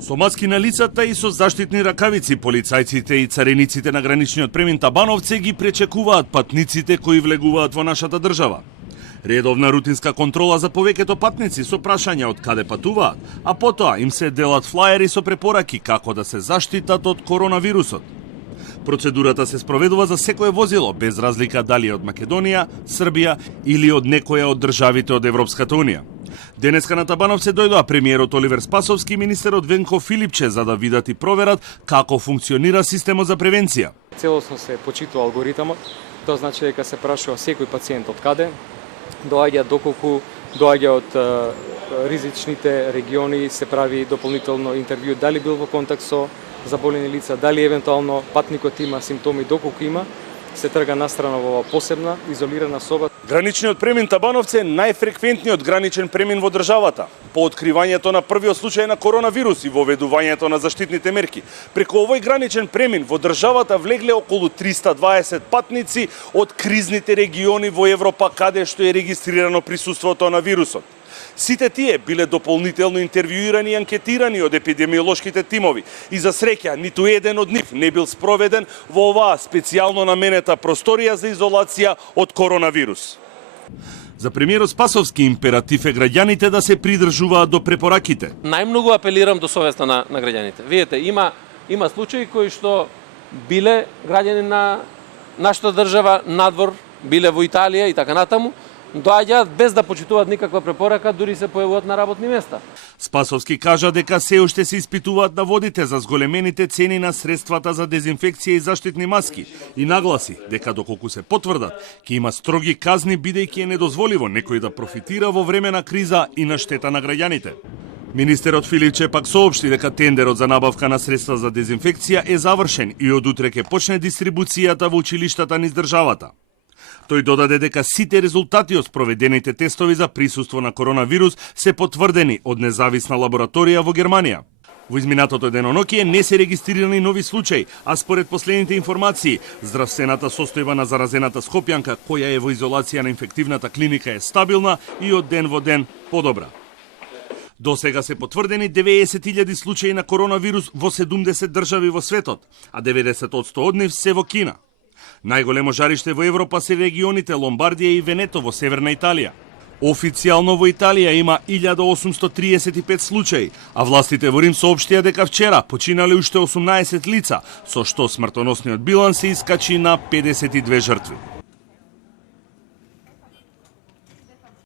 Со маски на лицата и со заштитни ракавици, полицајците и царениците на граничниот премин Табановце ги пречекуваат патниците кои влегуваат во нашата држава. Редовна рутинска контрола за повеќето патници со прашања од каде патуваат, а потоа им се делат флаери со препораки како да се заштитат од коронавирусот. Процедурата се спроведува за секое возило, без разлика дали е од Македонија, Србија или од некоја од државите од Европската Унија. Денеска на Табановце дојдоа премиерот Оливер Спасовски и министерот Венко Филипче за да видат и проверат како функционира системот за превенција. Целосно се почитува алгоритамот, тоа значи дека се прашува секој пациент од каде доаѓа, доколку доаѓа од ризичните региони, се прави дополнително интервју дали бил во контакт со заболени лица, дали евентуално патникот има симптоми, доколку има, се трга настрана во посебна изолирана соба. Граничниот премин Табановце е најфреквентниот граничен премин во државата. По откривањето на првиот случај на коронавирус и воведувањето на заштитните мерки, преку овој граничен премин во државата влегле околу 320 патници од кризните региони во Европа каде што е регистрирано присуството на вирусот. Сите тие биле дополнително интервјуирани и анкетирани од епидемиолошките тимови и за среќа ниту еден од нив не бил спроведен во оваа специјално наменета просторија за изолација од коронавирус. За премиерот Спасовски императив е граѓаните да се придржуваат до препораките. Најмногу апелирам до совеста на граѓаните. Видете, има случаи кои што биле граѓани на нашата држава надвор, биле во Италија и така натаму, доаѓаат без да почитуваат никаква препорака, дури се појавуваат на работни места. Спасовски кажа дека се уште се испитуваат наводите за зголемените цени на средствата за дезинфекција и заштитни маски и нагласи дека доколку се потврдат, ќе има строги казни бидејќи е недозволиво некој да профитира во време на криза и на штета на граѓаните. Министерот Филипче пак соопшти дека тендерот за набавка на средства за дезинфекција е завршен и од утре ќе почне дистрибуцијата во училиштата низ државата. Тој додаде дека сите резултати од спроведените тестови за присуство на коронавирус се потврдени од независна лабораторија во Германија. Во изминатото деноноќие не се регистрирани нови случаи, а според последните информации, здравствената состојба на заразената скопјанка која е во изолација на инфективната клиника е стабилна и од ден во ден подобра. До сега се потврдени 90.000 случаи на коронавирус во 70 држави во светот, а 90% од нив се во Кина. Најголемо жариште во Европа се регионите Ломбардија и Венето во северна Италија. Официјално во Италија има 1835 случаи, а властите во Рим соопштија дека вчера починале уште 18 лица, со што смртоносниот биланс се искачи на 52 жртви.